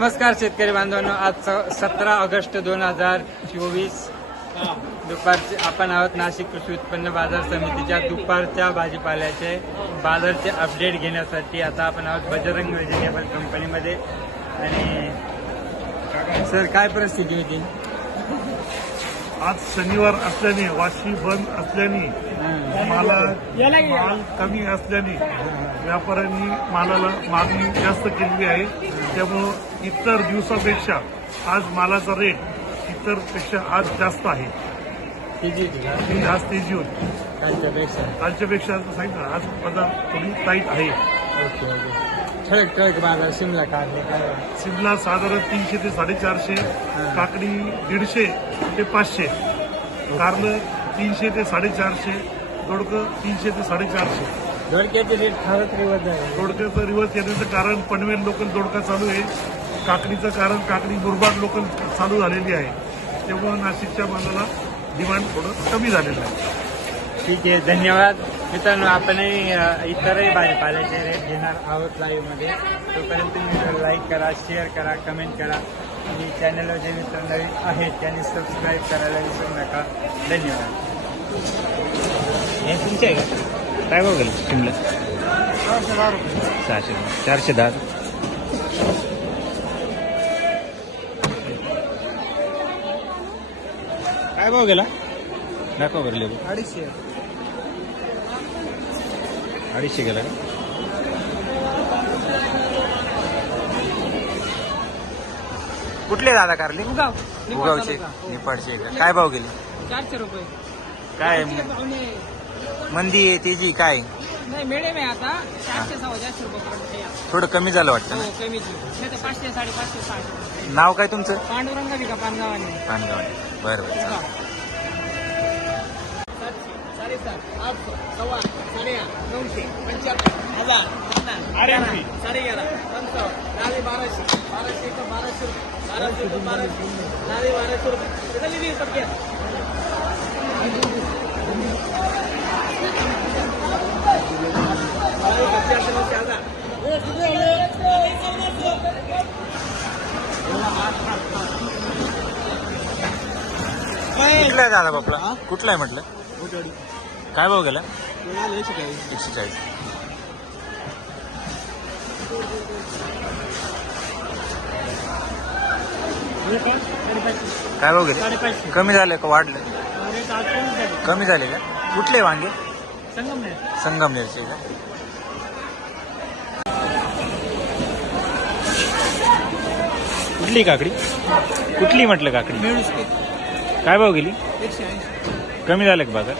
नमस्कार शेतकरी बांधवांनो आज सतरा ऑगस्ट दोन हजार चोवीस. दुपारचे आपण आहोत नाशिक कृषी उत्पन्न बाजार समितीच्या दुपारच्या भाजीपाल्याचे बाजारचे अपडेट घेण्यासाठी. आता आपण आहोत बजरंग व्हेजिटेबल कंपनीमध्ये आणि सर काय परिस्थिती होती? आज शनिवार असल्याने वाशी बंद असल्याने माला माल कमी असल्याने व्यापाऱ्यांनी मालाला मागणी जास्त केलेली आहे. त्यामुळं इतर दिवसापेक्षा आज मालाचा रेट इतरपेक्षा आज जास्त आहे? ही आज तेजी होती. कालच्यापेक्षा. आज सांगितलं आज बाजार थोडी टाईट आहे. ठळक ठळक बाजार शिमला काढले काय सिमला साधारण तीनशे ते साडेचारशे काकडी दीडशे ते पाचशे. कारलं तीनशे ते साडेचारशे दोडकं तीनशे ते साडेचारशे. दोडक्याचे रेट फारच रिवर्स आहे दोडक्याचं रिवर्स येण्याचं कारण पनवेल लोकल दोडका चालू आहे. काकडीचं कारण काकडी मुरबाड लोकल चालू झालेली आहे. त्यामुळं नाशिकच्या मालाला डिमांड थोडं कमी झालेलं आहे. ठीक आहे धन्यवाद. मित्रांनो आपणही इतरही भाजीपाल्याचे रेट घेणार आहोत लाईव्हमध्ये. तोपर्यंत तुम्ही लाईक करा शेअर करा कमेंट करा. आणि चॅनलवर जे मित्र नवीन आहेत त्यांनी सबस्क्राईब करायला विसरू नका. धन्यवाद. हे तुमचे आहे का? काय भाव गेलं शिमला? सहाशे चारशे दहा. काय भाव गेला दाखवा बरं लेबू अडीचशे. अडीचशे गेला का? कुठले दादा कारले? उगावचे. निपाडचे? काय भाव गेले? चारशे रुपये. काय? मंदी आहे तेजी काय? नाही मिळेल आहे आता. चारशे सव्वा चारशे रुपये पर्यंत या. थोडं कमी झालं वाटतं हो ना कमीची नाही तर पाचशे साडेपाचशे सहाशे. रुपये. नाव काय तुमचं? पांडुरंग पानगावाने बरं बरं चालेल. साडेसात आठशे सव्वा साडेआठ नऊशे पंच्याहत्तर हजार अरे साडे ग्यारा पंचावन्न बाराशे बाराशे एक बाराशे रुपये बाराशे रुपये बाराशे बाराशे रुपये. कुठला आहे दादा बापला? कुठला आहे म्हटलं? काय भाव गेला? एकशे चाळीस काय भाव गेले? कमी झाले का वाढले? कमी झाले कमी झाले का? कुठले वांगे? संगमनेर. संगमनेरचे का? कुठली काकडी? कुठली म्हटलं काकडी? काय भाव गेली? कमी झालं का बाजार.